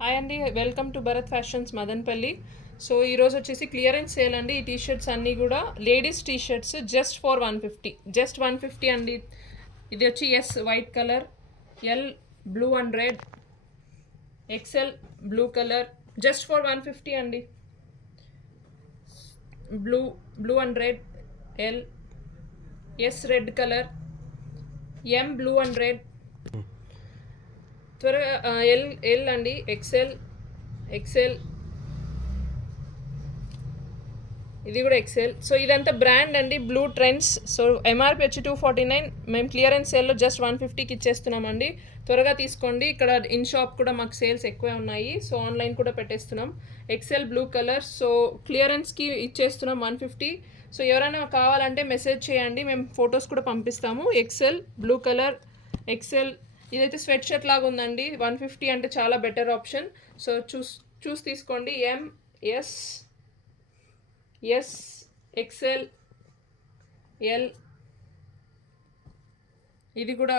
Hi అండి, welcome to Bharat Fashions Madanapalle. So ఈరోజు వచ్చేసి క్లియరెన్స్ సేల్ అండి. ఈ టీషర్ట్స్ అన్నీ కూడా ladies T shirts just for 150, just 150 అండి. ఇది వచ్చి S white colour, L blue and red, XL blue colour, just for 150 అండి. Blue and red, L, S red colour, M blue and red, త్వరగా L అండి, ఎక్సెల్, ఇది కూడా ఎక్సెల్. సో ఇదంతా brand అండి, బ్లూ ట్రెండ్స్. సో ఎంఆర్పి వచ్చి 249, మేము clearance సేల్లో జస్ట్ 150కి ఇచ్చేస్తున్నామండి. త్వరగా తీసుకోండి. ఇక్కడ ఇన్ షాప్ కూడా మాకు సేల్స్ ఎక్కువే ఉన్నాయి, సో ఆన్లైన్ కూడా పెట్టేస్తున్నాం. ఎక్సెల్ బ్లూ కలర్, సో క్లియరెన్స్కి ఇచ్చేస్తున్నాం 150. సో ఎవరైనా కావాలంటే మెసేజ్ చేయండి, మేము ఫొటోస్ కూడా పంపిస్తాము. XL blue colour, XL. ఇదైతే స్వెట్ షర్ట్ లాగా ఉందండి. 150 అంటే చాలా బెటర్ ఆప్షన్. సో చూసి తీసుకోండి. ఎస్, ఎక్సెల్, ఎల్, ఇది కూడా